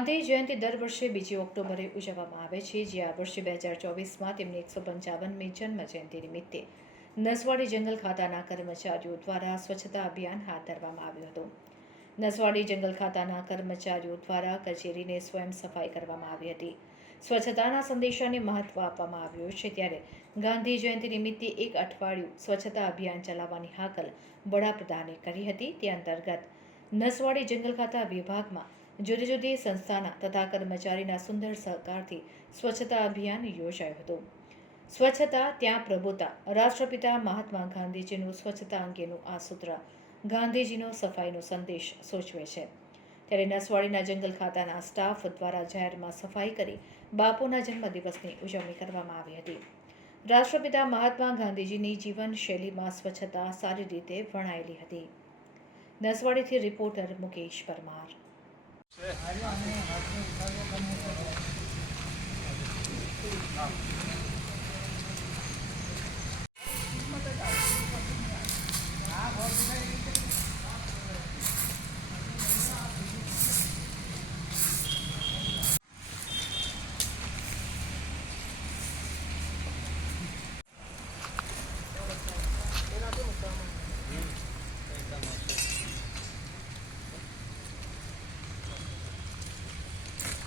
ગાંધી જયંતિ દર વર્ષે 2 ઓક્ટોબરે ઉજવવામાં આવે છે, જે આ વર્ષે 2024માં તેમની 155મી જન્મ જયંતિ નિમિત્તે નસવાડી જંગલ ખાતાના કર્મચારીઓ દ્વારા સ્વચ્છતા અભિયાન હાથ ધરવામાં આવ્યું હતું. નસવાડી જંગલ ખાતાના કર્મચારીઓ દ્વારા કચેરીને સ્વયં સફાઈ કરવામાં આવી હતી. સ્વચ્છતાના સંદેશાને મહત્વ આપવામાં આવ્યું છે, ત્યારે ગાંધી જયંતિ નિમિત્તે એક અઠવાડિયું સ્વચ્છતા અભિયાન ચલાવવાની હાકલ વડાપ્રધાને કરી હતી. તે અંતર્ગત નસવાડી જંગલ ખાતા વિભાગમાં જુદી જુદી સંસ્થાના તથા કર્મચારીના સુંદર સહકારથી સ્વચ્છતા અભિયાન યોજાયું હતું. સ્વચ્છતા ત્યાં પ્રભુતા. રાષ્ટ્રપિતા મહાત્મા ગાંધીજીનું સ્વચ્છતા અંગેનું આ સૂત્ર ગાંધીજીનો સફાઈનો સંદેશ સૂચવે છે. ત્યારે નસવાડીના જંગલ ખાતાના સ્ટાફ દ્વારા જાહેરમાં સફાઈ કરી બાપુના જન્મદિવસની ઉજવણી કરવામાં આવી હતી. રાષ્ટ્રપિતા મહાત્મા ગાંધીજીની જીવનશૈલીમાં સ્વચ્છતા સારી રીતે વણાયેલી હતી. નસવાડીથી રિપોર્ટર મુકેશ પરમાર. हाँ